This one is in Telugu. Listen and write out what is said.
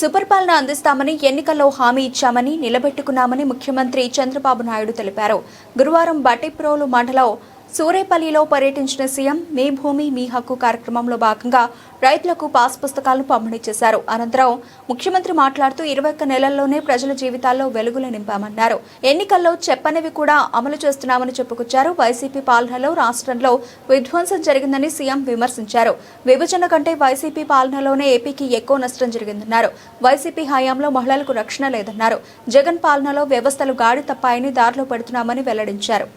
సుపరిపాలన అందిస్తామని ఎన్నికల్లో హామీ ఇచ్చామని నిలబెట్టుకున్నామని ముఖ్యమంత్రి చంద్రబాబు నాయుడు తెలిపారు. గురువారం బట్టిప్రోలు మండలం సూరేపల్లిలో పర్యటించిన సీఎం మీ భూమి మీ హక్కు కార్యక్రమంలో భాగంగా రైతులకు పాస్ పుస్తకాలను పంపిణీ చేశారు. అనంతరం ముఖ్యమంత్రి మాట్లాడుతూ 21 నెలల్లోనే ప్రజల జీవితాల్లో వెలుగులు నింపామన్నారు. ఎన్నికల్లో చెప్పనివి కూడా అమలు చేస్తున్నామని చెప్పుకొచ్చారు. వైసీపీ పాలనలో రాష్ట్రంలో విధ్వంసం జరిగిందని సీఎం విమర్శించారు. విభజన కంటే వైసీపీ పాలనలోనే ఏపీకి ఎక్కువ నష్టం జరిగిందన్నారు. వైసీపీ హయాంలో మహిళలకు రక్షణ లేదన్నారు. జగన్ పాలనలో వ్యవస్థలు గాడి తప్పాయని దారిలో పెడుతున్నామని వెల్లడించారు.